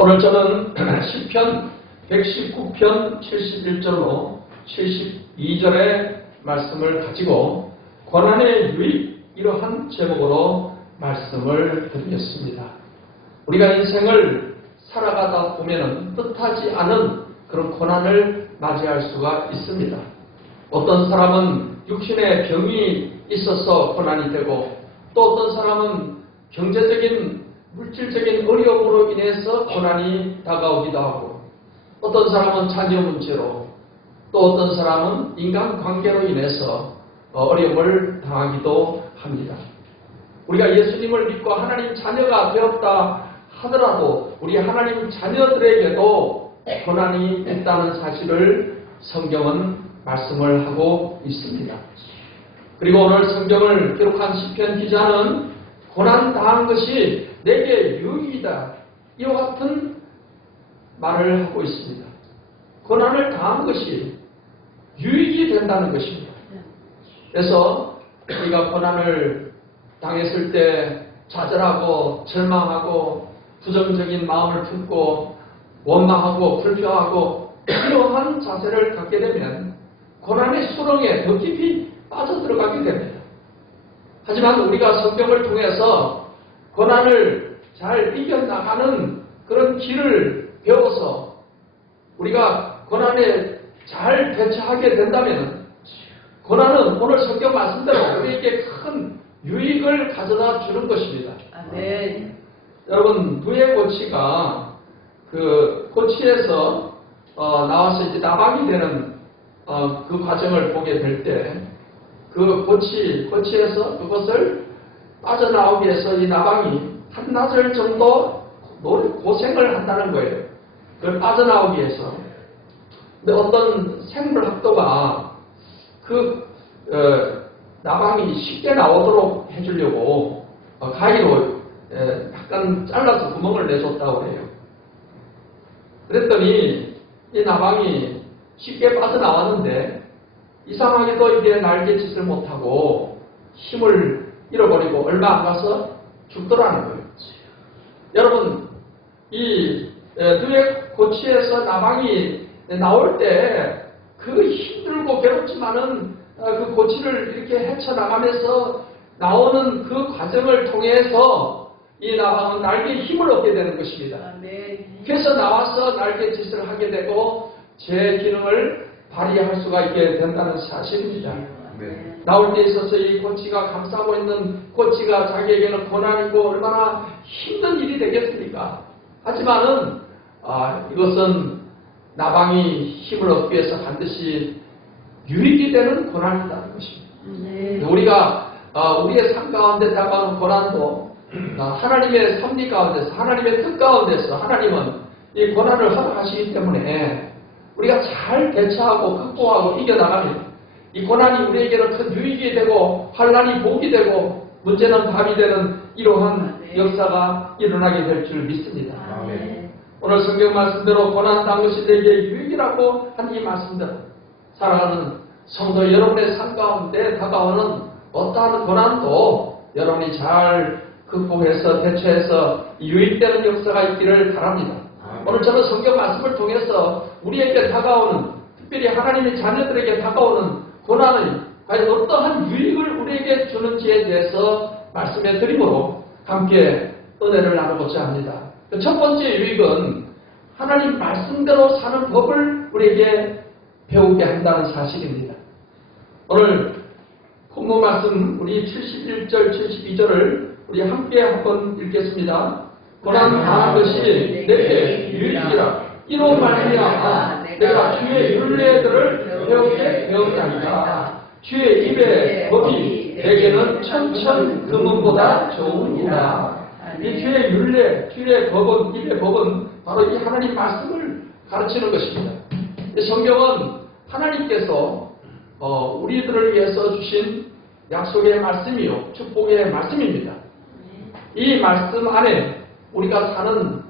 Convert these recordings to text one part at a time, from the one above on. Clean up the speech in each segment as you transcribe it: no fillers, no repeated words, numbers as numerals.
오늘 저는 시편 119편 71절로 72절의 말씀을 가지고 고난의 유익 이러한 제목으로 말씀을 드리겠습니다. 우리가 인생을 살아가다 보면 뜻하지 않은 그런 고난을 맞이할 수가 있습니다. 어떤 사람은 육신의 병이 있어서 고난이 되고, 또 어떤 사람은 경제적인 물질적인 어려움으로 인해서 고난이 다가오기도 하고, 어떤 사람은 자녀 문제로, 또 어떤 사람은 인간관계로 인해서 어려움을 당하기도 합니다. 우리가 예수님을 믿고 하나님 자녀가 되었다 하더라도 우리 하나님 자녀들에게도 고난이 있다는 사실을 성경은 말씀을 하고 있습니다. 그리고 오늘 성경을 기록한 시편 기자는 고난 당한 것이 내게 유익이다, 이와 같은 말을 하고 있습니다. 고난을 당한 것이 유익이 된다는 것입니다. 그래서 우리가 고난을 당했을 때 좌절하고 절망하고 부정적인 마음을 품고 원망하고 불평하고 이러한 자세를 갖게 되면 고난의 수렁에 더 깊이 빠져들어가게 됩니다. 하지만 우리가 성경을 통해서 고난을 잘 이겨나가는 그런 길을 배워서 우리가 고난에 잘 대처하게 된다면 고난은 오늘 성경 말씀대로 우리에게 큰 유익을 가져다 주는 것입니다. 네. 여러분, 부의 고치가 그 고치에서 나와서 이제 나방이 되는 그 과정을 보게 될 때 그 고치에서 그것을 빠져나오기 위해서 이 나방이 한나절 정도 고생을 한다는 거예요. 그걸 빠져나오기 위해서. 근데 어떤 생물학도가 그 나방이 쉽게 나오도록 해주려고 가위로 약간 잘라서 구멍을 내줬다고 해요. 그랬더니 이 나방이 쉽게 빠져나왔는데 이상하게도 이게 날개짓을 못하고 힘을 잃어버리고 얼마 안 가서 죽더라는 거예요. 여러분, 이 두의 고치에서 나방이 나올 때 그 힘들고 괴롭지만은 그 고치를 이렇게 헤쳐나가면서 나오는 그 과정을 통해서 이 나방은 날개에 힘을 얻게 되는 것입니다. 그래서 나와서 날개짓을 하게 되고 제 기능을 발휘할 수가 있게 된다는 사실입니다. 나올 때 있어서 이 고치가 감싸고 있는 고치가 자기에게는 고난이고 얼마나 힘든 일이 되겠습니까? 하지만은 이것은 나방이 힘을 얻기 위해서 반드시 유익이 되는 고난이라는 것입니다. 우리가 우리의 삶 가운데 다가오는 고난도 하나님의 섭리 가운데서, 하나님의 뜻 가운데서 하나님은 이 고난을 허락하시기 때문에 우리가 잘 대처하고 극복하고 이겨나가면 이 고난이 우리에게는 큰 유익이 되고 환난이 복이 되고 문제는 답이 되는 이러한 역사가 일어나게 될 줄 믿습니다. 오늘 성경 말씀대로 고난 당한 것이 내게 유익이라고 한 이 말씀대로 살아가는 성도 여러분의 삶 가운데 다가오는 어떠한 고난도 여러분이 잘 극복해서 대처해서 유익되는 역사가 있기를 바랍니다. 오늘 저는 성경 말씀을 통해서 우리에게 다가오는, 특별히 하나님의 자녀들에게 다가오는 고난이 과연 어떠한 유익을 우리에게 주는지에 대해서 말씀해 드림으로 함께 은혜를 나누고자 합니다. 첫 번째 유익은 하나님 말씀대로 사는 법을 우리에게 배우게 한다는 사실입니다. 오늘 본문 말씀 우리 71절, 72절을 우리 함께 한번 읽겠습니다. 고난 당한 것이 내게 유익이라. 이로 말미암아 내가 주의 율례들을 배우게 되었다니까. 주의 입의 법이 내게는 천천 금은보다 좋으니라. 이 주의 율례, 주의 법은, 입의 법은 바로 이 하나님 말씀을 가르치는 것입니다. 성경은 하나님께서 우리들을 위해서 주신 약속의 말씀이요, 축복의 말씀입니다. 이 말씀 안에 우리가 사는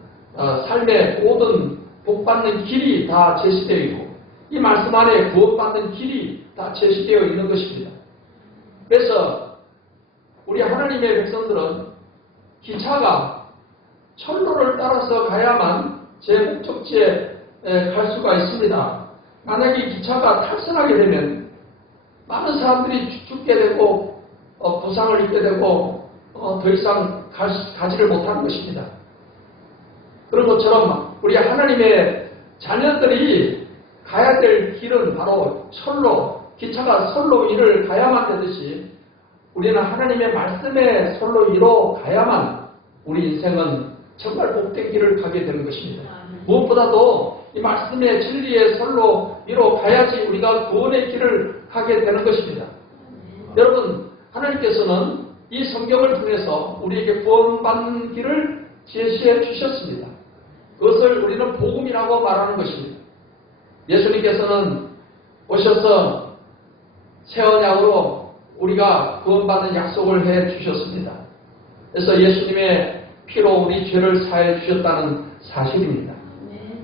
삶의 모든 복받는 길이 다 제시되어 있고, 이 말씀 안에 구원받는 길이 다 제시되어 있는 것입니다. 그래서 우리 하나님의 백성들은 기차가 철로를 따라서 가야만 제 목적지에 갈 수가 있습니다. 만약에 기차가 탈선하게 되면 많은 사람들이 죽게 되고 부상을 입게 되고 더 이상 가지를 못하는 것입니다. 그런 것처럼 우리 하나님의 자녀들이 가야 될 길은 바로 선로, 기차가 선로 위를 가야만 되듯이 우리는 하나님의 말씀의 선로 위로 가야만 우리 인생은 정말 복된 길을 가게 되는 것입니다. 무엇보다도 이 말씀의 진리의 선로 위로 가야지 우리가 구원의 길을 가게 되는 것입니다. 여러분, 하나님께서는 이 성경을 통해서 우리에게 구원받는 길을 제시해 주셨습니다. 그것을 우리는 복음이라고 말하는 것입니다. 예수님께서는 오셔서 새 언약으로 우리가 구원받는 약속을 해 주셨습니다. 그래서 예수님의 피로 우리 죄를 사해 주셨다는 사실입니다.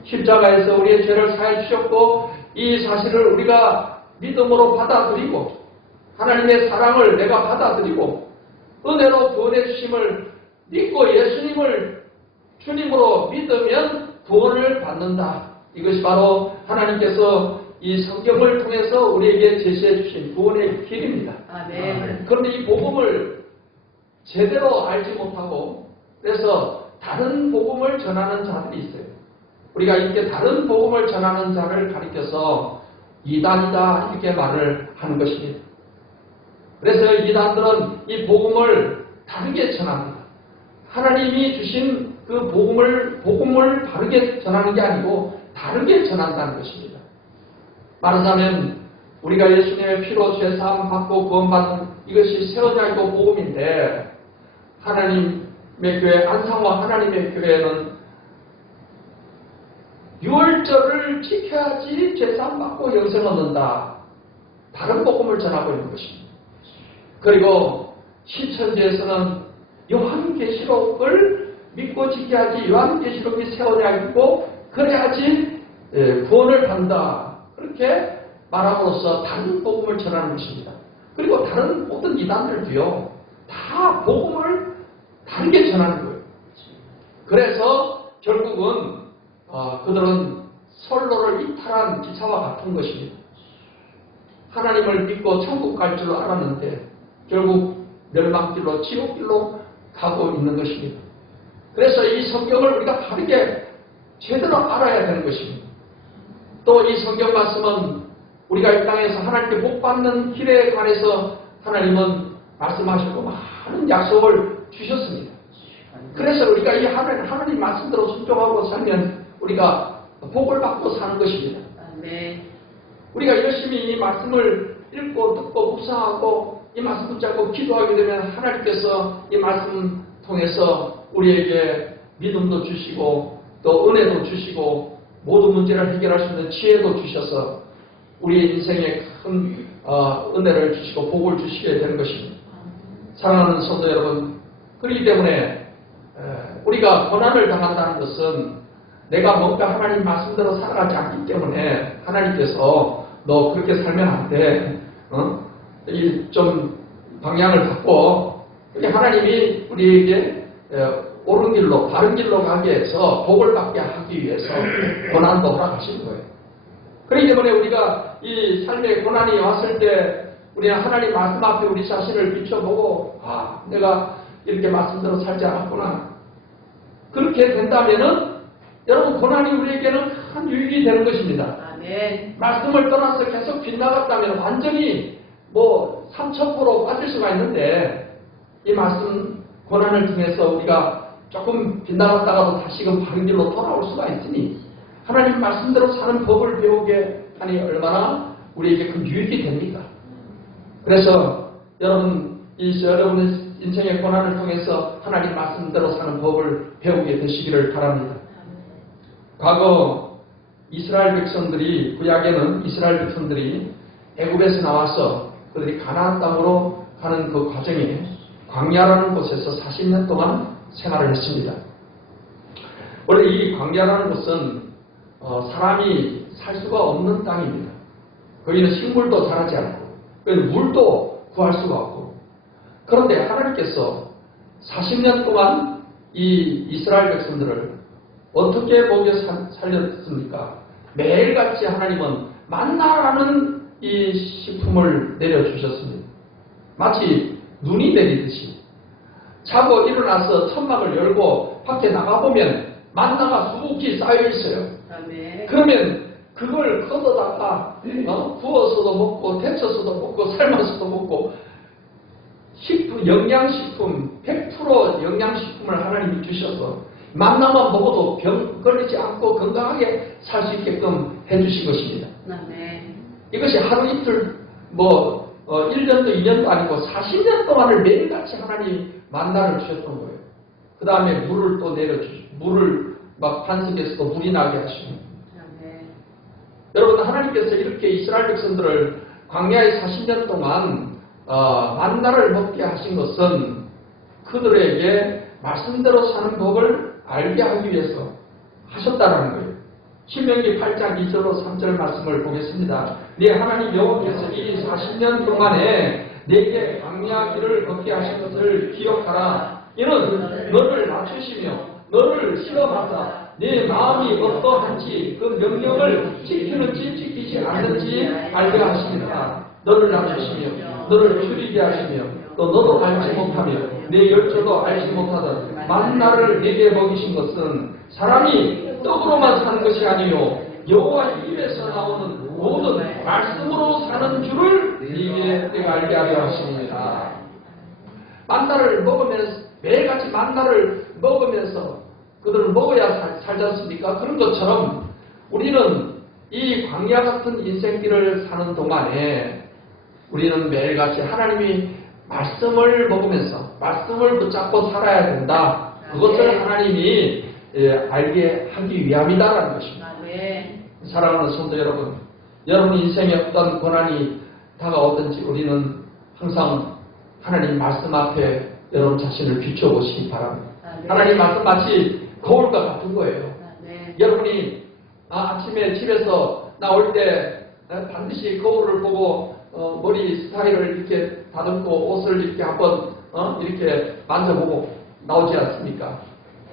십자가에서 우리의 죄를 사해 주셨고 이 사실을 우리가 믿음으로 받아들이고 하나님의 사랑을 내가 받아들이고 은혜로 구원해 주심을 믿고 예수님을 주님으로 믿으면 구원을 받는다. 이것이 바로 하나님께서 이 성경을 통해서 우리에게 제시해 주신 구원의 길입니다. 그런데 이 복음을 제대로 알지 못하고 그래서 다른 복음을 전하는 자들이 있어요. 우리가 이렇게 다른 복음을 전하는 자를 가리켜서 이단이다 이렇게 말을 하는 것입니다. 그래서 이단들은 이 복음을 다르게 전합니다. 하나님이 주신 그 복음을 바르게 전하는 게 아니고 다르게 전한다는 것입니다. 말하자면 우리가 예수님의 피로 죄사함 받고 구원받는 이것이 새 언약이고 복음인데 하나님의 교회 안상과 하나님의 교회는 유월절을 지켜야지 죄사함 받고 영생 얻는다. 다른 복음을 전하고 있는 것입니다. 그리고 신천지에서는 요한계시록을 믿고 지켜야지 요한계시록이 새 언약이고 그래야지 구원을 받는다. 그렇게 말함으로써 다른 복음을 전하는 것입니다. 그리고 다른 모든 이단들도요. 다 복음을 다르게 전하는 거예요. 그래서 결국은 그들은 선로를 이탈한 기차와 같은 것입니다. 하나님을 믿고 천국 갈 줄 알았는데 결국 멸망길로 지옥길로 가고 있는 것입니다. 그래서 이 성경을 우리가 바르게 제대로 알아야 되는 것입니다. 또 이 성경 말씀은 우리가 이 땅에서 하나님께 복받는 길에 관해서 하나님은 말씀하시고 많은 약속을 주셨습니다. 그래서 우리가 이 하나님 말씀대로 순종하고 살면 우리가 복을 받고 사는 것입니다. 우리가 열심히 이 말씀을 읽고 듣고 묵상하고 이 말씀 붙잡고 기도하게 되면 하나님께서 이 말씀 통해서 우리에게 믿음도 주시고 또 은혜도 주시고 모든 문제를 해결할 수 있는 지혜도 주셔서 우리의 인생에 큰 은혜를 주시고 복을 주시게 되는 것입니다. 사랑하는 성도 여러분, 그렇기 때문에 우리가 고난을 당한다는 것은 내가 뭔가 하나님 말씀대로 살아가지 않기 때문에 하나님께서 너 그렇게 살면 안 돼. 좀 방향을 바꿔. 하나님이 우리에게 옳은 길로, 바른 길로 가게 해서 복을 받게 하기 위해서 고난도 허락하시는 거예요. 그렇기 때문에 우리가 이 삶의 고난이 왔을 때 우리는 하나님 말씀 앞에 우리 자신을 비춰보고 내가 이렇게 말씀대로 살지 않았구나. 그렇게 된다면은 여러분 고난이 우리에게는 큰 유익이 되는 것입니다. 말씀을 떠나서 계속 빗나갔다면 완전히 3000% 빠질 수가 있는데 이 말씀 고난을 통해서 우리가 조금 빗나갔다가도 다시금 바른 길로 돌아올 수가 있으니 하나님 말씀대로 사는 법을 배우게 하니 얼마나 우리에게 큰 유익이 됩니까? 그래서 여러분의 인생의 고난을 통해서 하나님 말씀대로 사는 법을 배우게 되시기를 바랍니다. 과거 이스라엘 백성들이 구약에는 이스라엘 백성들이 애굽에서 나와서 그들이 가나안 땅으로 가는 그 과정에 광야라는 곳에서 40년 동안 생활을 했습니다. 원래 이 광야라는 곳은 사람이 살 수가 없는 땅입니다. 거기는 식물도 자라지 않고 물도 구할 수가 없고 그런데 하나님께서 40년 동안 이 이스라엘 백성들을 어떻게 먹여 살렸습니까? 매일같이 하나님은 만나라는 이 식품을 내려주셨습니다. 마치 눈이 내리듯이. 자고 일어나서 천막을 열고 밖에 나가보면 만나가 수북히 쌓여 있어요. 그러면 그걸 걷어다가 구워서도 먹고 데쳐서도 먹고 삶아서도 먹고 영양식품 100% 영양식품을 하나님이 주셔서 만나만 먹어도 병 걸리지 않고 건강하게 살 수 있게끔 해주신 것입니다. 이것이 하루 이틀 1년도 2년도 아니고 40년 동안을 매일같이 하나님 만나를 주셨던 거예요. 그 다음에 물을 또 내려주시고 물을 막 반석에서도 물이 나게 하시고. 여러분, 하나님께서 이렇게 이스라엘 백성들을 광야에 40년 동안 만나를 먹게 하신 것은 그들에게 말씀대로 사는 법을 알게 하기 위해서 하셨다는 거예요. 신명기 8장 2절로 3절 말씀을 보겠습니다. 네 하나님 여호와께서 이 40년 동안에 내게 광야 길을 걷게 하신 것을 기억하라. 이는 너를 낮추시며 너를 시험하사 네 마음이 어떠한지 그 명령을 지키는지 지키지 않는지 알게 하십니다. 너를 낮추시며 너를 줄이게 하시며 또 너도 알지 못하며 내 열조도 알지 못하던 만나를 내게 먹이신 것은 사람이 떡으로만 사는 것이 아니요 여호와 입에서 나오는 모든 말씀으로 사는 줄을 네게 내가 알게 하려 하십니다. 만나를 먹으면서 매일같이 만나를 먹으면서 그들은 먹어야 살지 않습니까? 그런 것처럼 우리는 이 광야 같은 인생길을 사는 동안에 우리는 매일같이 하나님이 말씀을 먹으면서 말씀을 붙잡고 살아야 된다. 그것을 하나님이 알게 하기 위함이다라는 것입니다. 사랑하는 성도 여러분, 여러분 인생에 어떤 고난이 다가오든지 우리는 항상 하나님 말씀 앞에 여러분 자신을 비춰보시기 바랍니다. 하나님 말씀 마치 거울과 같은 거예요. 여러분이 아침에 집에서 나올 때 반드시 거울을 보고 머리 스타일을 이렇게 다듬고 옷을 이렇게 한번 이렇게 만져보고 나오지 않습니까?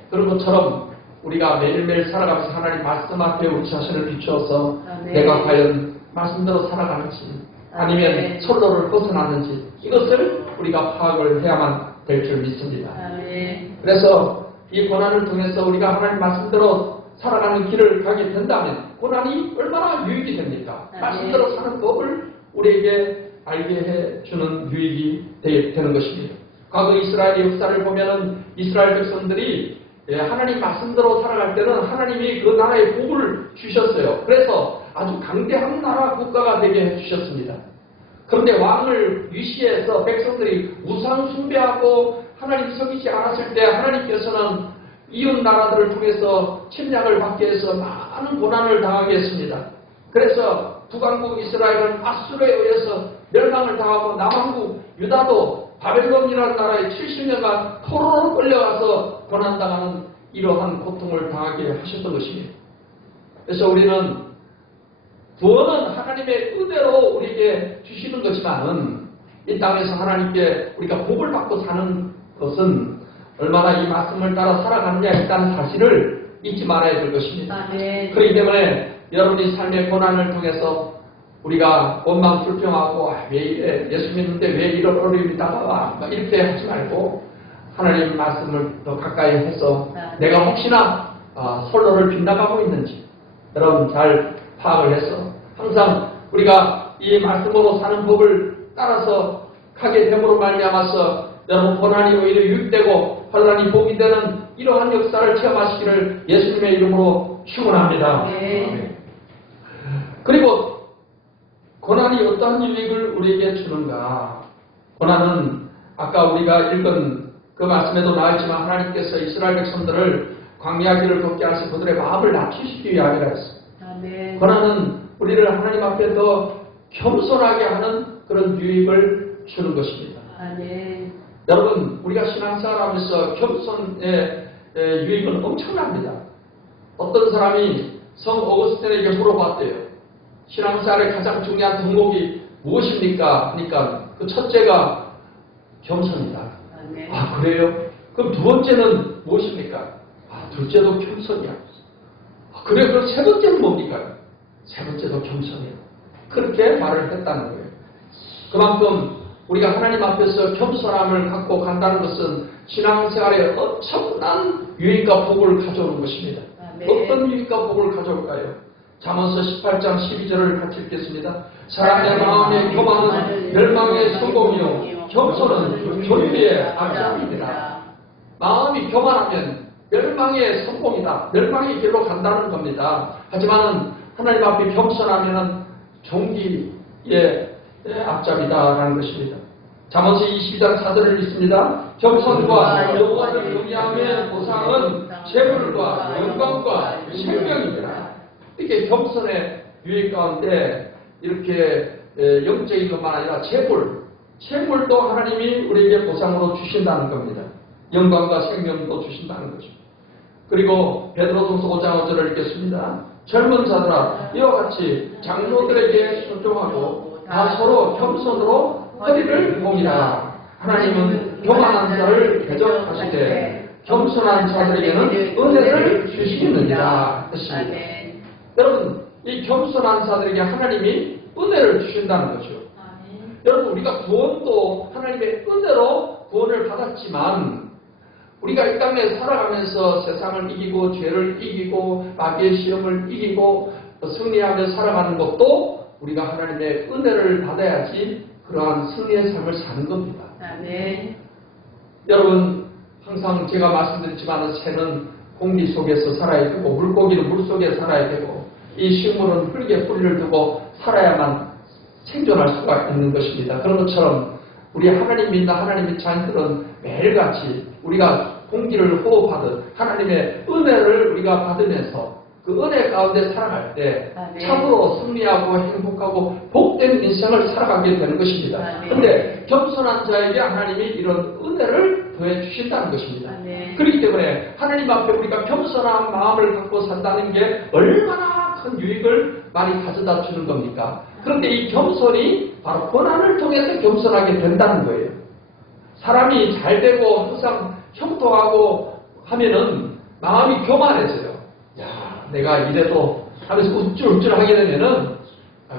그런 것처럼 우리가 매일매일 살아가면서 하나님 말씀 앞에 우리 자신을 비추어서 내가 과연 말씀대로 살아가는지 아니면 선로를 벗어나는지 이것을 우리가 파악을 해야만 될 줄 믿습니다. 그래서 이 고난을 통해서 우리가 하나님 말씀대로 살아가는 길을 가게 된다면 고난이 얼마나 유익이 됩니까? 말씀대로 사는 법을 우리에게 알게 해주는 유익이 되는 것입니다. 과거 이스라엘의 역사를 보면은 이스라엘 백성들이 하나님 말씀대로 살아갈 때는 하나님이 그 나라에 복을 주셨어요. 그래서 아주 강대한 나라 국가가 되게 해주셨습니다. 그런데 왕을 위시해서 백성들이 우상 숭배하고 하나님 섬기지 않았을 때 하나님께서는 이웃 나라들을 통해서 침략을 받게 해서 많은 고난을 당하게 했습니다. 그래서 북왕국 이스라엘은 아수르에 의해서 멸망을 당하고 남왕국 유다도 바벨론이라는 나라에 70년간 포로로 끌려가서 고난당하는 이러한 고통을 당하게 하셨던 것입니다. 그래서 우리는 구원은 하나님의 의대로 우리에게 주시는 것이지만은 이 땅에서 하나님께 우리가 복을 받고 사는 것은 얼마나 이 말씀을 따라 살아가느냐에 있다는 사실을 잊지 말아야 될 것입니다. 그렇기 때문에 여러분이 삶의 고난을 통해서 우리가 원망 불평하고 왜 이래 예수 믿는데 왜 이런 어려움이 다가와 이렇게 하지 말고 하나님 말씀을 더 가까이 해서 내가 혹시나 선로를 빗나가고 있는지 여러분 잘 파악을 해서 항상 우리가 이 말씀으로 사는 법을 따라서 가게 됨으로 말미암아서 여러분 고난이 오히려 유익되고 환난이 복이 되는 이러한 역사를 체험하시기를 예수님의 이름으로 축원합니다. 그리고 고난이 어떠한 유익을 우리에게 주는가? 고난은 아까 우리가 읽은 그 말씀에도 나와있지만 하나님께서 이스라엘 백성들을 광야 길을 걷게 하신 그들의 마음을 낮추시기 위함이라 했습니다. 고난은 우리를 하나님 앞에 더 겸손하게 하는 그런 유익을 주는 것입니다. 여러분 우리가 신앙생활하면서 겸손의 유익은 엄청납니다. 어떤 사람이 성 어거스틴에게 물어봤대요. 신앙생활의 가장 중요한 덕목이 무엇입니까? 그러니까 그 첫째가 겸손이다. 아 그래요? 그럼 두 번째는 무엇입니까? 둘째도 겸손이야. 그래서 세 번째는 뭡니까? 세 번째도 겸손이에요. 그렇게 말을 했다는 거예요. 그만큼 우리가 하나님 앞에서 겸손함을 갖고 간다는 것은 신앙생활에 엄청난 유익과 복을 가져오는 것입니다. 어떤 유익과 복을 가져올까요? 잠언서 18장 12절을 같이 읽겠습니다. 사람의 마음에 교만은 멸망의 성공이요 겸손은 존귀의 악장입니다. 마음이 교만하면 멸망의 성공이다. 멸망의 길로 간다는 겁니다. 하지만 하나님 앞에 겸손하면 종기의 앞잡이다라는 것입니다. 잠언서 22장 4절을 읽습니다. 겸손과 여호와를 경외함의 보상은 재물과 영광과 생명입니다. 이렇게 겸손의 유익 가운데 이렇게 영적인 것만 아니라 재물도 하나님이 우리에게 보상으로 주신다는 겁니다. 영광과 생명도 주신다는 거죠. 그리고 베드로전서 5장 5절을 읽겠습니다. 젊은 자들아 이와 같이 장로들에게 순종하고 다 서로 겸손으로 허리를 봅니다. 하나님은 교만한 자를 대적하시되 겸손한 자들에게는 은혜를 주시느니라 했습니다. 여러분 이 겸손한 자들에게 하나님이 은혜를 주신다는 거죠. 여러분 우리가 구원도 하나님의 은혜로 구원을 받았지만 우리가 이 땅에 살아가면서 세상을 이기고 죄를 이기고 마귀의 시험을 이기고 승리하며 살아가는 것도 우리가 하나님의 은혜를 받아야지 그러한 승리의 삶을 사는 겁니다. 여러분 항상 제가 말씀드렸지만 새는 공기 속에서 살아야 되고 물고기는 물 속에 살아야 되고 이 식물은 흙에 뿌리를 두고 살아야만 생존할 수가 있는 것입니다. 그런 것처럼 우리 하나님 믿는 하나님의 자녀들은 매일같이 우리가 공기를 호흡하듯 하나님의 은혜를 우리가 받으면서 그 은혜 가운데 살아갈 때 참으로 승리하고 행복하고 복된 인생을 살아가게 되는 것입니다. 그런데 겸손한 자에게 하나님이 이런 은혜를 더해 주신다는 것입니다. 그렇기 때문에 하나님 앞에 우리가 겸손한 마음을 갖고 산다는 게 얼마나 큰 유익을 많이 가져다 주는 겁니까? 그런데 이 겸손이 바로 고난을 통해서 겸손하게 된다는 거예요. 사람이 잘 되고 항상 형통하고 하면은 마음이 교만해져요. 야, 내가 이래도 하면서 우쭐우쭐 하게 되면은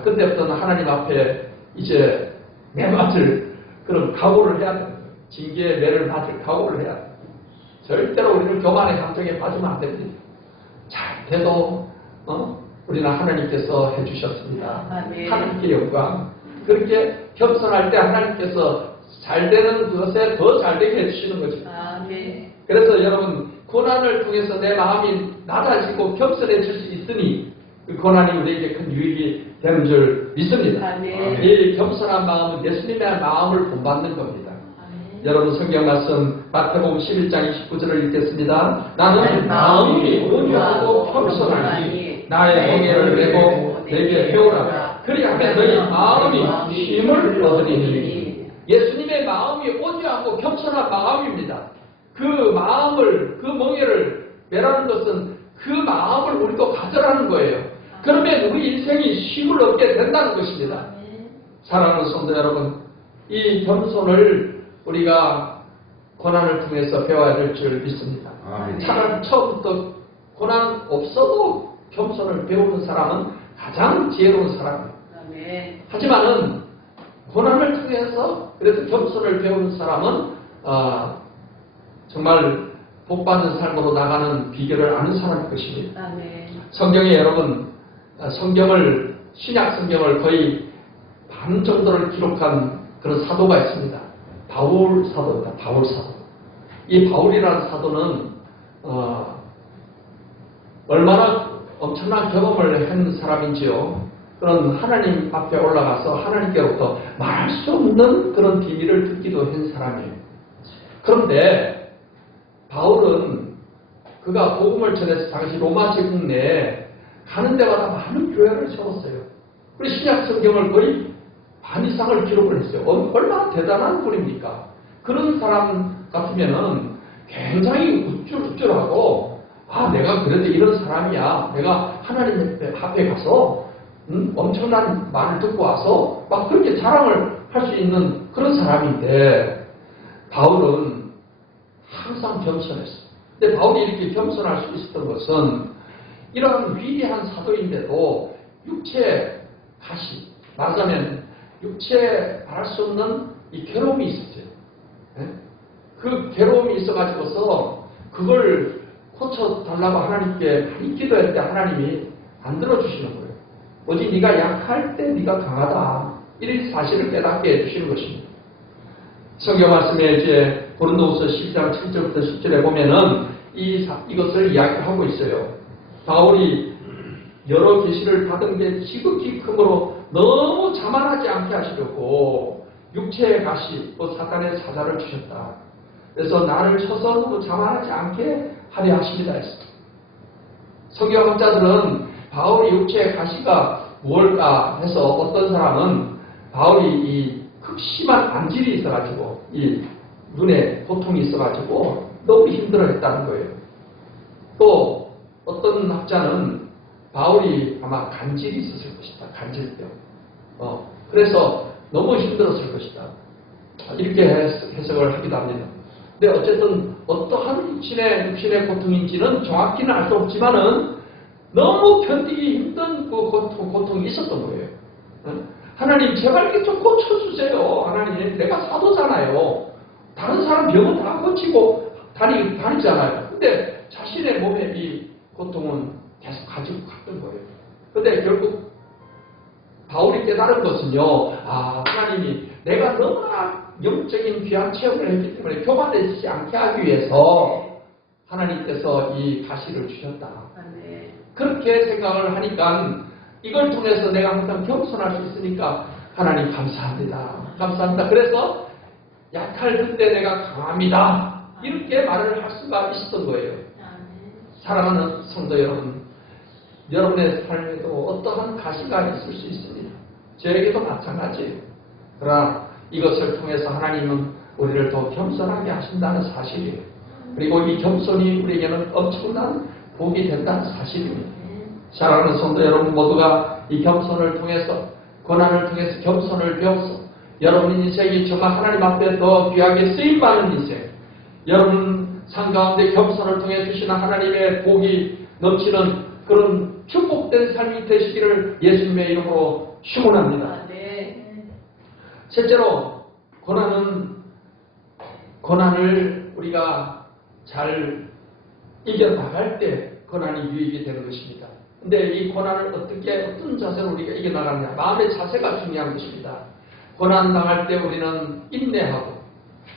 그때부터는 하나님 앞에 이제 매 맞을 그런 각오를 해야 돼요. 징계의 매를 맞을 각오를 해야 돼요. 절대로 우리는 교만의 감정에 빠지면 안 됩니다. 잘 돼도 우리는 하나님께서 해주셨습니다. 하나님께 영광. 그렇게 겸손할 때 하나님께서 잘 되는 것에 더 잘 되게 해주시는 거죠. 그래서 여러분 고난을 통해서 내 마음이 낮아지고 겸손해질 수 있으니 그 고난이 우리에게 큰 유익이 되는 줄 믿습니다. 이 겸손한 마음은 예수님의 마음을 본받는 겁니다. 여러분 성경 말씀 마태복음 11장 29절을 읽겠습니다. 나는 마음이 온유하고 겸손하니 나의 멍에를 메고 내게 배우라. 그리하면 너희 마음이 힘을 얻으리니. 예수님의 마음이 온유하고 겸손한 마음입니다. 그 마음을, 그 멍에를 매라는 것은 그 마음을 우리도 가져라는 거예요. 그러면 우리 인생이 힘을 얻게 된다는 것입니다. 사랑하는 성도 여러분, 이 겸손을 우리가 고난을 통해서 배워야 될 줄 믿습니다. 차라리 처음부터 고난 없어도 겸손을 배우는 사람은 가장 지혜로운 사람입니다. 하지만은 고난을 통해서 그래도 겸손을 배우는 사람은 정말 복받는 삶으로 나가는 비결을 아는 사람일 것입니다. 성경에 여러분 성경을 신약 성경을 거의 반 정도를 기록한 그런 사도가 있습니다. 바울 사도입니다. 바울 사도. 이 바울이라는 사도는 얼마나 엄청난 경험을 한 사람인지요. 그런 하나님 앞에 올라가서 하나님께로부터 말할 수 없는 그런 비밀을 듣기도 한 사람이에요. 그런데 바울은 그가 복음을 전해서 당시 로마 제국 내에 가는 데마다 많은 교회를 세웠어요. 그리고 신약 성경을 거의 반 이상을 기록을 했어요. 얼마나 대단한 분입니까? 그런 사람 같으면은 굉장히 우쭐우쭐하고 내가 그래도 이런 사람이야. 내가 하나님 앞에 가서 엄청난 말을 듣고 와서 막 그렇게 자랑을 할 수 있는 그런 사람인데 바울은 항상 겸손했어요. 근데 바울이 이렇게 겸손할 수 있었던 것은 이러한 위대한 사도인데도 육체 가시, 말하자면 육체에 말할 수 없는 이 괴로움이 있었죠. 예? 그 괴로움이 있어가지고서 그걸 고쳐달라고 하나님께 많이 기도할 때 하나님이 안 들어주시는 거예요. 오직 네가 약할 때 네가 강하다. 이 사실을 깨닫게 해주시는 것입니다. 성경 말씀에 이제 고린도후서 12장 7절부터 10절에 보면은 이것을 이야기하고 있어요. 바울이 여러 계시를 받은 게 지극히 크므로 너무 자만하지 않게 하시려고 육체의 가시, 또 사단의 사자를 주셨다. 그래서 나를 쳐서 너무 자만하지 않게 하려 하십니다. 성경학자들은 바울이 육체의 가시가 무엇일까 해서 어떤 사람은 바울이 이 극심한 안질이 있어가지고 이 눈에 고통이 있어가지고 너무 힘들어했다는 거예요. 또 어떤 학자는 바울이 아마 간질이 있었을 것이다. 간질병. 그래서 너무 힘들었을 것이다. 이렇게 해석을 하기도 합니다. 근데 어쨌든 어떠한 육신의 고통인지는 정확히는 알 수 없지만은 너무 견디기 힘든 그 고통이 있었던 거예요. 하나님 제발 이렇게 좀 고쳐주세요. 하나님 내가 사도잖아요. 다른 사람 병은 다 고치고 다니잖아요. 근데 자신의 몸에 이 고통은 계속 가지고 갔던 거예요. 근데 결국 바울이 깨달은 것은요. 하나님이 내가 너무나 영적인 귀한 체험을 했기 때문에 교만해지지 않게 하기 위해서 하나님께서 이 가시를 주셨다. 그렇게 생각을 하니까 이걸 통해서 내가 항상 겸손할 수 있으니까 하나님 감사합니다. 감사합니다. 그래서 약할 그때 내가 강합니다. 이렇게 말을 할 수가 있었던 거예요. 사랑하는 성도 여러분, 여러분의 삶에도 어떠한 가시가 있을 수 있습니다. 저에게도 마찬가지예요. 그러나 이것을 통해서 하나님은 우리를 더 겸손하게 하신다는 사실이에요. 그리고 이 겸손이 우리에게는 엄청난 복이 된다는 사실입니다. 사랑하는 성도 여러분 모두가 이 겸손을 통해서, 고난을 통해서 겸손을 배워서 여러분 인생이 정말 하나님 앞에 더 귀하게 쓰임받는 인생, 여러분 삶 가운데 겸손을 통해 주시는 하나님의 복이 넘치는 그런 축복된 삶이 되시기를 예수님의 이름으로 축원합니다. 실제로 고난을 우리가 잘 이겨나갈 때 고난이 유익이 되는 것입니다. 근데 이 고난을 어떤 자세로 우리가 이겨나가느냐, 마음의 자세가 중요한 것입니다. 고난 당할 때 우리는 인내하고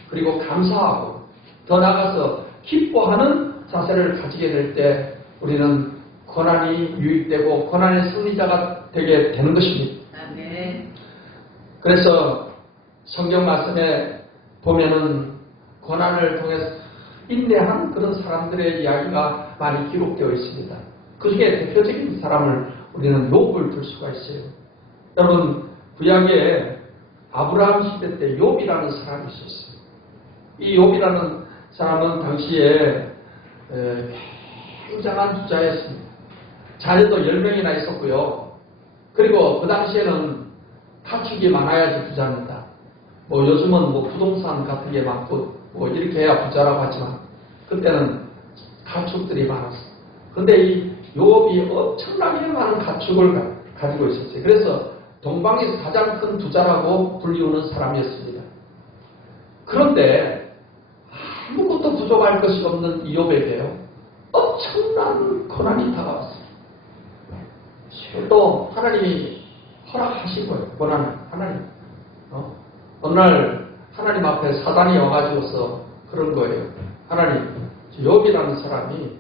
그리고 감사하고 더 나아가서 기뻐하는 자세를 가지게 될 때 우리는 고난이 유익되고 고난의 승리자가 되게 되는 것입니다. 그래서 성경 말씀에 보면은 고난을 통해서 인내한 그런 사람들의 이야기가 많이 기록되어 있습니다. 그 중에 대표적인 사람을 우리는 욥을 들 수가 있어요. 여러분 구약에 아브라함 시대 때 욥이라는 사람이 있었어요. 이 욥이라는 사람은 당시에 굉장한 부자였습니다. 자녀도 10명이나 있었고요. 그리고 그 당시에는 가축이 많아야지 부자입니다. 요즘은 부동산 같은 게 많고 이렇게 해야 부자라고 하지만 그때는 가축들이 많았어요. 근데 이 욥이 엄청나게 많은 가축을 가지고 있었어요. 그래서 동방에서 가장 큰 부자라고 불리우는 사람이었습니다. 그런데 아무것도 부족할 것이 없는 이 욥에게요 엄청난 고난이 다가왔어요. 또 하나님이 허락하신 거예요. 고난을 하나님. 어느 날 하나님 앞에 사단이 와가지고서 그런 거예요. 하나님, 욥이라는 사람이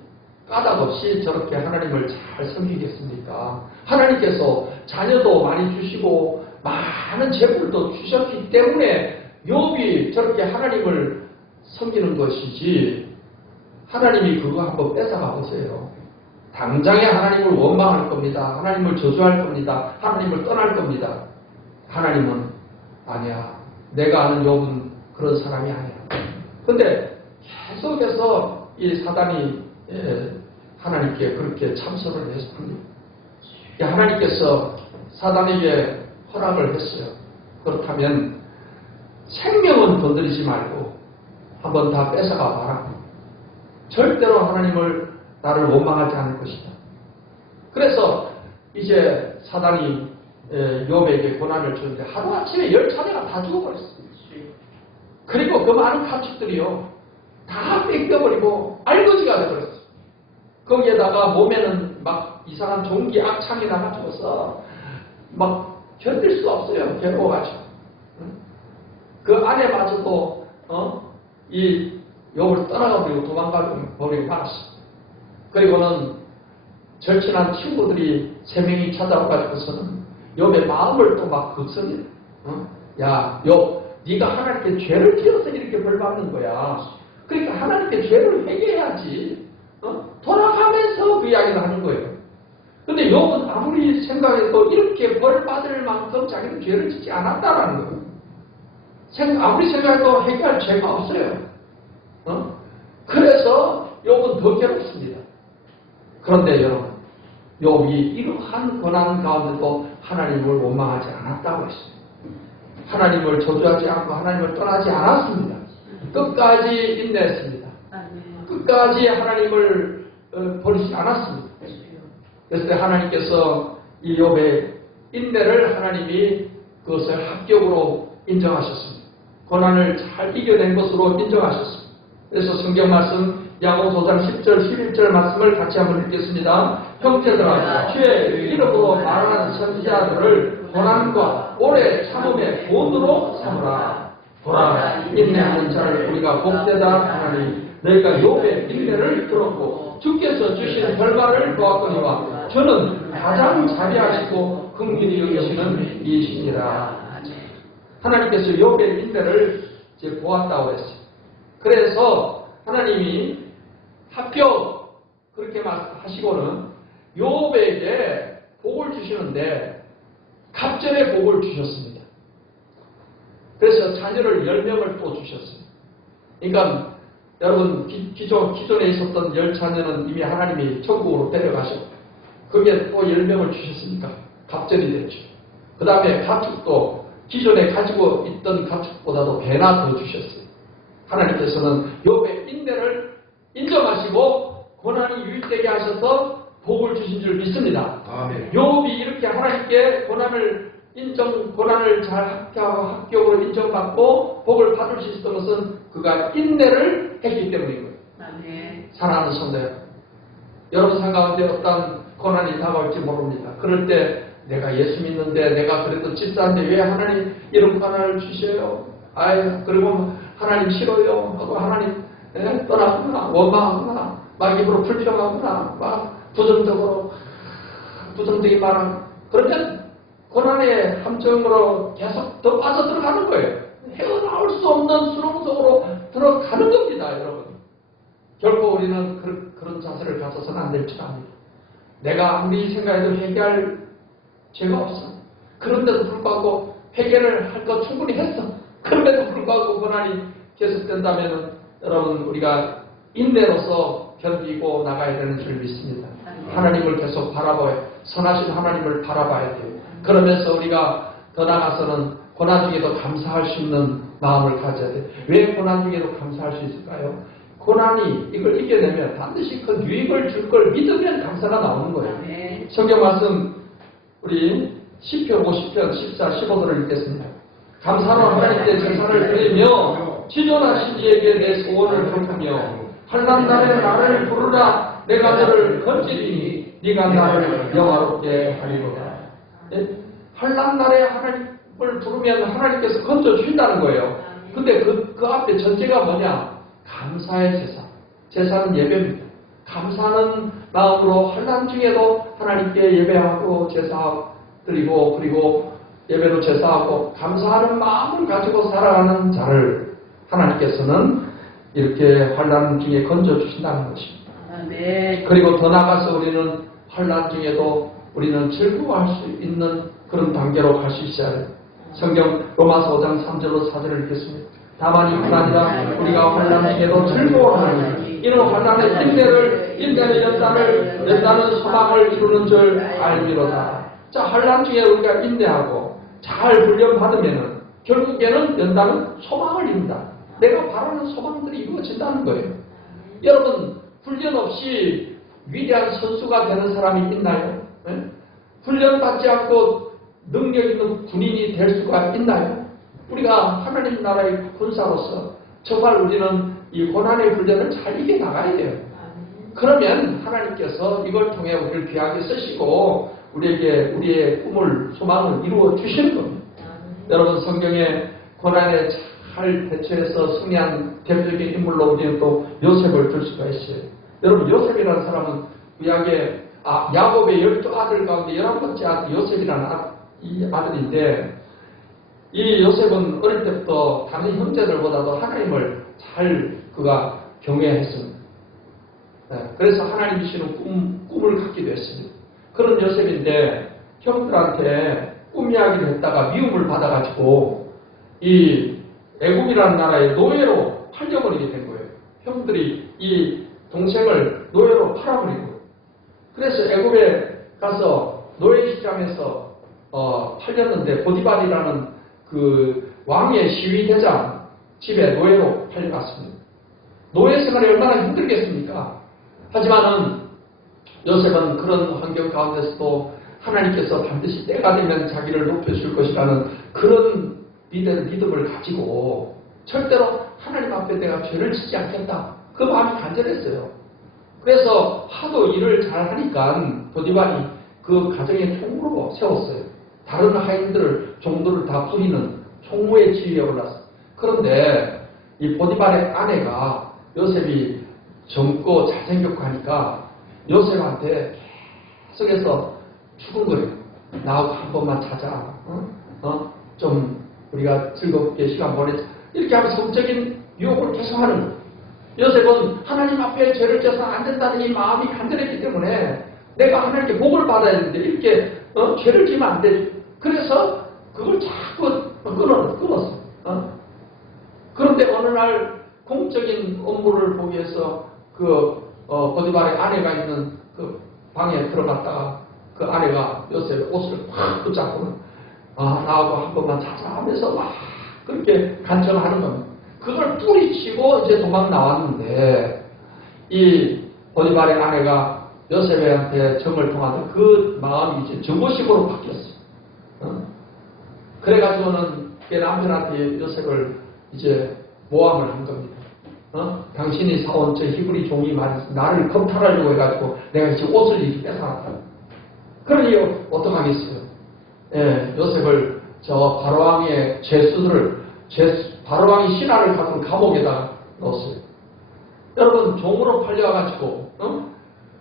까닭없이 저렇게 하나님을 잘 섬기겠습니까? 하나님께서 자녀도 많이 주시고 많은 재물도 주셨기 때문에 욥이 저렇게 하나님을 섬기는 것이지 하나님이 그거 한번 뺏어가 보세요. 당장에 하나님을 원망할 겁니다. 하나님을 저주할 겁니다. 하나님을 떠날 겁니다. 하나님은 아니야. 내가 아는 욥은 그런 사람이 아니야. 근데 계속해서 이 사단이 하나님께 그렇게 참석을 해서 합니다. 하나님께서 사단에게 허락을 했어요. 그렇다면 생명은 건드리지 말고 한번 다 뺏어가 봐라. 절대로 하나님을 나를 원망하지 않을 것이다. 그래서 이제 사단이 욥에게 고난을 주는데 하루아침에 10차례가 다 죽어버렸어요. 그리고 그 많은 가축들이요 다 뺏겨버리고 알거지가 되어버렸어요. 거기에다가 몸에는 막 이상한 종기 악창이 나가지고서 막 견딜 수 없어요. 괴로워가지고. 그 아내마저도 이 욥을 떠나가버리고 도망가버리고 말았어요. 그리고는 절친한 친구들이 3명이 찾아와가지고서는 욥의 마음을 또 막 걱정해요. 야, 욥, 네가 하나님께 죄를 지어서 이렇게 벌 받는 거야. 그러니까 하나님께 죄를 회개해야지. 돌아가면서 그 이야기를 하는 거예요. 근데 욥은 아무리 생각해도 이렇게 벌 받을 만큼 자기는 죄를 짓지 않았다라는 거예요. 아무리 생각해도 해결할 죄가 없어요. 그래서 욥은 더 괴롭습니다. 그런데 여러분, 욥이 이러한 고난 가운데도 하나님을 원망하지 않았다고 했어요. 하나님을 저주하지 않고 하나님을 떠나지 않았습니다. 끝까지 인내했습니다. 끝까지 하나님을 버리지 않았습니다. 그래서 하나님께서 이 욥의 인내를 하나님이 그것을 합격으로 인정하셨습니다. 고난을 잘 이겨낸 것으로 인정하셨습니다. 그래서 성경 말씀 야고보서 5장 10절 11절 말씀을 같이 한번 읽겠습니다. 형제들아 주의 이름으로 말하는 선지자들을 고난과 오래 참음의 본으로 삼으라. 보라 인내하는 자를 우리가 복되다 하나니 너희가 욥의 인내를 들었고 주께서 주신 결과를 보았거니와 저는 가장 자비하시고 긍휼히 여기시는 이시니라. 하나님께서 욥의 인내를 이제 보았다고 했어요. 그래서 하나님이 합격 그렇게 말하시고는 욥에게 복을 주시는데 갑절의 복을 주셨습니다. 그래서 자녀를 10명을 또 주셨어요. 그러니까 여러분 기존에 있었던 10자녀는 이미 하나님이 천국으로 데려가셨고 거기에 또 10명을 주셨으니까 갑절이 됐죠. 그 다음에 가축도 기존에 가지고 있던 가축보다도 배나 더 주셨어요. 하나님께서는 욥의 인내를 인정하시고 고난이 유익되게 하셔서 복을 주신 줄 믿습니다. 아멘. 욥이 이렇게 하나님께 고난을 잘 합격으로 인정받고 복을 받을 수 있었던 것은 그가 인내를 했기 때문인 거예요. 아멘. 사랑하는 성도 여러분, 여러분 삶 가운데 어떤 고난이 다가올지 모릅니다. 그럴 때 내가 예수 믿는데 내가 그래도 찌싼데 왜 하나님 이런 고난을 주셔요? 그리고 하나님 싫어요 하고 하나님 떠나구나 원망하구나 막 입으로 불평하구나 막 부정적인 말하고 그러면 고난의 함정으로 계속 더 빠져들어가는 거예요. 헤어나올 수 없는 수렁 속으로 들어가는 겁니다. 여러분. 결코 우리는 그런 자세를 가져서는 안 될 줄 압니다. 내가 아무리 생각해도 회개할 죄가 없어. 그런데도 불구하고 회개를 할 것 충분히 했어. 그런데도 불구하고 고난이 계속된다면 여러분 우리가 인내로서 견디고 나가야 되는 줄 믿습니다. 하나님을 계속 바라봐야 선하신 하나님을 바라봐야 돼요. 그러면서 우리가 더 나아가서는 고난 중에도 감사할 수 있는 마음을 가져야 돼요. 왜 고난 중에도 감사할 수 있을까요? 고난이 이걸 이겨내면 반드시 큰 유익을 줄 걸 믿으면 감사가 나오는 거예요. 성경 말씀 우리 시편 50편 14, 15절을 읽겠습니다. 감사로 하나님께 제사를 드리며 지존하신 이에게 내 소원을 갚으며 환난 날에 나를 부르라 내가 너를 건지리니 네가 나를 영화롭게 하리로다. 환난 날에 하나님을 부르면 하나님께서 건져주신다는 거예요. 근데 그 앞에 전제가 뭐냐? 감사의 제사. 제사는 예배입니다. 감사하는 마음으로 환난 중에도 하나님께 예배하고 제사 드리고 그리고 예배로 제사하고 감사하는 마음을 가지고 살아가는 자를 하나님께서는 이렇게 환난 중에 건져주신다는 것입니다. 네. 그리고 더 나아가서 우리는 환난 중에도 우리는 즐거워할 수 있는 그런 단계로 갈 수 있어야 해요. 성경 로마서 5장 3절로 4절을 읽겠습니다. 다만 이뿐 아니라 우리가 환난 중에도 즐거워하니 이는 환난의 인내는 연단은 소망을 이루는 줄 알미로다. 자, 환난 중에 우리가 인내하고 잘 훈련받으면 결국에는 연단은 소망을 이룬다. 내가 바라는 소망들이 이루어진다는 거예요. 여러분 훈련 없이 위대한 선수가 되는 사람이 있나요? 예? 훈련받지 않고 능력 있는 군인이 될 수가 있나요? 우리가 하나님 나라의 군사로서 정말 우리는 이 고난의 훈련을 잘 이겨나가야 돼요. 그러면 하나님께서 이걸 통해 우리를 귀하게 쓰시고 우리에게 우리의 꿈을, 소망을 이루어 주시는 겁니다. 여러분, 성경에 고난에 잘 대처해서 승리한 대표적인 인물로 우리는 또 요셉을 들 수가 있어요. 여러분, 요셉이라는 사람은 구약에 야곱의 12아들 가운데 11번째 아들 요셉이라는 이 아들인데, 이 요셉은 어릴 때부터 다른 형제들보다도 하나님을 잘 그가 경외했습니다. 그래서 하나님 주시는 꿈을 갖기도 했습니다. 그런 요셉인데 형들한테 꿈 이야기를 했다가 미움을 받아가지고 이 애굽이라는 나라의 노예로 팔려버리게 된 거예요. 형들이 이 동생을 노예로 팔아버리고, 그래서 애굽에 가서 노예 시장에서 팔렸는데 보디발이라는 그 왕의 시위대장 집에 노예로 팔려갔습니다. 노예 생활이 얼마나 힘들겠습니까? 하지만은 요셉은 그런 환경 가운데서도 하나님께서 반드시 때가 되면 자기를 높여줄 것이라는 그런 믿음을 가지고 절대로 하나님 앞에 내가 죄를 짓지 않겠다, 그 마음이 간절했어요. 그래서 하도 일을 잘 하니까 보디발이 그 가정의 총무로 세웠어요. 다른 하인들을, 종들을 다 부리는 총무의 지위에 올랐어요. 그런데 이 보디발의 아내가 요셉이 젊고 잘생겼고 하니까 요셉한테 계속해서 죽은 거예요. 나하고 한 번만 자자. 좀 우리가 즐겁게 시간 보내자. 이렇게 하면 성적인 유혹을 계속하는 거예요. 요셉은 하나님 앞에 죄를 져서 안 된다는 이 마음이 간절했기 때문에 내가 하나님께 복을 받아야 되는데 이렇게 죄를 지면 안 되지. 그래서 그걸 자꾸 끊었어. 그런데 어느 날 공적인 업무를 보기 위해서 보디발의 아내가 있는 그 방에 들어갔다가 그 아내가 요셉의 옷을 확 붙잡고는 나하고 한 번만 자자 하면서 막 그렇게 간청하는 겁니다. 그걸 뿌리치고 이제 도망 나왔는데 이 보디발의 아내가 요셉한테 정을 통하던 그 마음이 이제 증오심으로 바뀌었어요. 그래가지고는 남편한테 요셉을 이제 모함을 한 겁니다. 당신이 사온 저 히브리 종이 말이지 나를 검탈하려고 해가지고 내가 이제 옷을 이렇게 뺏어놨다. 그러니 어떡하겠어요? 요셉을 저 바로왕의 바로왕이 신하를 갖고 감옥에다가 넣었어요. 여러분, 종으로 팔려가지고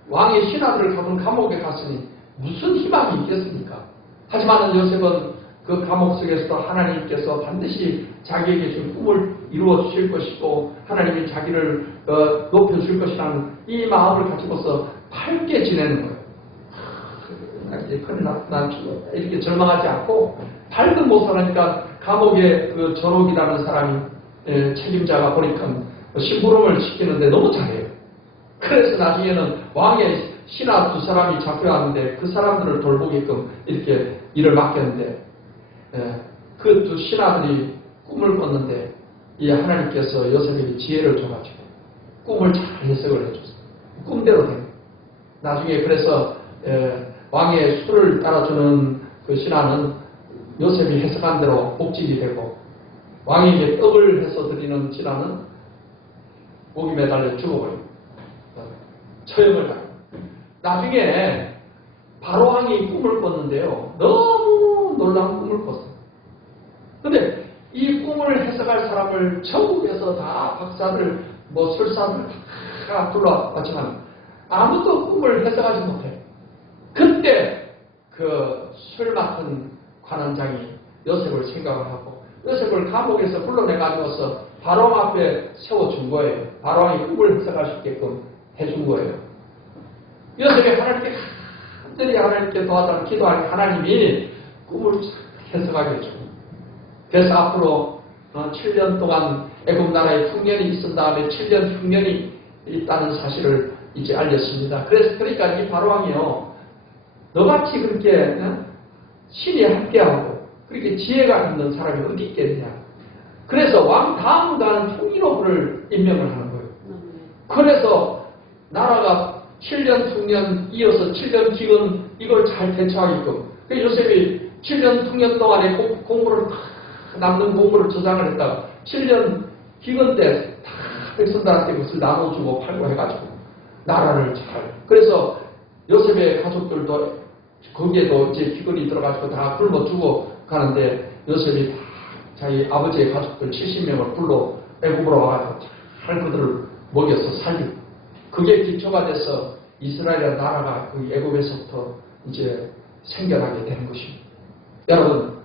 왕의 신하들을 갖고 감옥에 갔으니 무슨 희망이 있겠습니까? 하지만 요셉은 그 감옥 속에서도 하나님께서 반드시 자기에게 준 꿈을 이루어 주실 것이고 하나님이 자기를 높여줄 것이라는 이 마음을 가지고서 밝게 지내는 거예요. 이제 큰일 난 이렇게 절망하지 않고 밝은 모습을 하니까 감옥에 그 전옥이라는 사람이 책임자가 보니까 심부름을 시키는데 너무 잘해요. 그래서 나중에는 왕의 신하 2사람이 잡혀왔는데 그 사람들을 돌보게끔 이렇게 일을 맡겼는데 그 2 신하들이 꿈을 꿨는데 이 하나님께서 요셉에게 지혜를 줘가지고 꿈을 잘 해석을 해줬어요. 꿈대로 된 거예요. 나중에 그래서 왕의 술을 따라주는 그 신하는 요셉이 해석한 대로 복직이 되고 왕에게 떡을 해서 드리는 신하는 목이 매달려 죽어버립니다. 처형을 당합니다. 나중에 바로왕이 꿈을 꿨는데요. 너무 놀라운 꿈을 꿨어요. 근데 이 꿈을 해석할 사람을 전국에서 다 박사들, 설사들 다 불러왔지만 아무도 꿈을 해석하지 못해요. 그때 그 술 맡은 관원장이 요셉을 생각을 하고 요셉을 감옥에서 불러내가지고서 바로왕 앞에 세워준 거예요. 바로왕이 꿈을 해석할 수 있게끔 해준 거예요. 요셉이 하나님께 간절히 하나님께 도와달라고 기도하니 하나님이 꿈을 해석하게 해주고, 그래서 앞으로 7년 동안 애굽 나라에 흉년이 있은 다음에 7년 흉년이 있다는 사실을 이제 알렸습니다. 그러니까 이 바로왕이요, 너같이 그렇게 신이 함께하고 그렇게 지혜가 있는 사람이 어디 있겠냐. 그래서 왕 다음 가는 통일호를 임명을 하는 거예요. 그래서 나라가 7년 숙년 이어서 7년 기근 이걸 잘 대처하게끔 요셉이 7년 숙년 동안에 공부를 다 남는 공부를 저장을 했다가 7년 기근 때 다 백성들한테 그것을 나눠주고 팔고 해가지고 나라를 잘 그래서 요셉의 가족들도 거기에도 이제 기근이 들어가지고 다 굶어 죽어 가는데 요셉이 다 자기 아버지의 가족들 70명을 불러 애굽으로 와가지고 잘 그들을 먹여서 살리고 그게 기초가 돼서 이스라엘의 나라가 그 애굽에서부터 이제 생겨나게 되는 것입니다. 여러분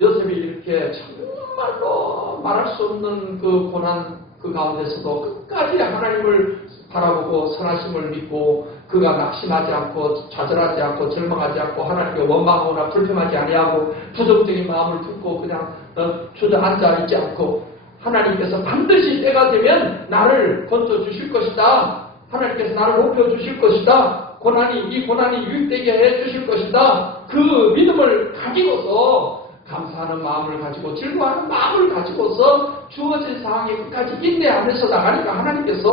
요셉이 이렇게 정말로 말할 수 없는 그 고난 그 가운데서도 끝까지 하나님을 바라보고 선하심을 믿고 그가 낙심하지 않고 좌절하지 않고 절망하지 않고 하나님께 원망하거나 불평하지 아니하고 부정적인 마음을 품고 그냥 주저앉아 있지 않고 하나님께서 반드시 때가 되면 나를 건져 주실 것이다. 하나님께서 나를 높여 주실 것이다. 이 고난이 유익되게 해 주실 것이다. 그 믿음을 가지고서 감사하는 마음을 가지고 즐거워하는 마음을 가지고서 주어진 상황에 끝까지 인내하면서 나가니까 하나님께서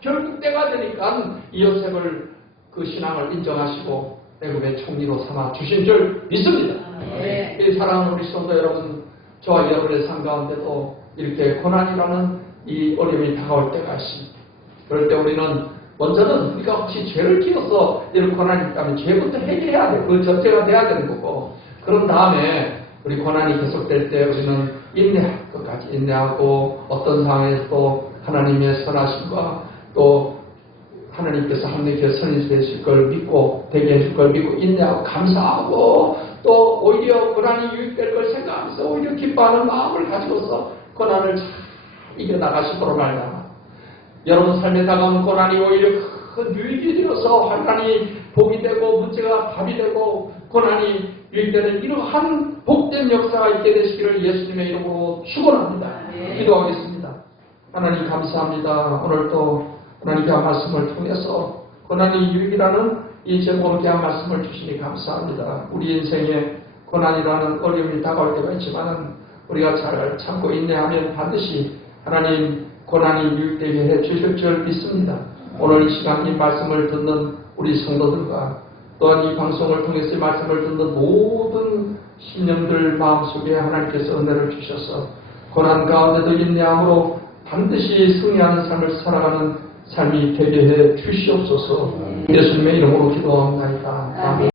결국 때가 되니까 이 요셉을 그 신앙을 인정하시고 애굽의 총리로 삼아 주신 줄 믿습니다. 네. 사랑하는 우리 성도 여러분, 저와 여러분의 삶 가운데도 이렇게 고난이라는 이 어려움이 다가올 때가 있습니다. 그럴 때 우리는 먼저는 우리가 혹시 죄를 지어서 이런 고난이 있다면 죄부터 해결해야 돼요. 그 전제가 돼야 되는 거고 그런 다음에 우리 고난이 계속될 때 우리는 인내할 것까지 인내하고 어떤 상황에서도 하나님의 선하심과 또 하나님께서 함께 선이 되실 걸 믿고 되게 해줄 걸 믿고 인내하고 감사하고 또 오히려 고난이 유익될 걸 생각하면서 오히려 기뻐하는 마음을 가지고서 고난을 잘 이겨나가시도록 말이야. 여러분 삶에 다가오는 고난이 오히려 큰 유익이 되어서 환난이 복이 되고 문제가 답이 되고 고난이 유익되는 이러한 복된 역사가 있게 되시기를 예수님의 이름으로 축원합니다. 기도하겠습니다. 하나님 감사합니다. 오늘도 하나님의 말씀을 통해서 고난이 유익이라는 이 제목으로 귀한 말씀을 주시니 감사합니다. 우리 인생에 고난이라는 어려움이 다가올 때가 있지만 우리가 잘 참고 인내하면 반드시 하나님 고난이 유익되게 해 주실 줄 믿습니다. 오늘 이 시간 이 말씀을 듣는 우리 성도들과 또한 이 방송을 통해서 이 말씀을 듣는 모든 심령들 마음속에 하나님께서 은혜를 주셔서 고난 가운데도 인내함으로 반드시 승리하는 삶을 살아가는 삶이 되게 해 주시옵소서. 예수님의 이름으로 기도합니다. 아멘.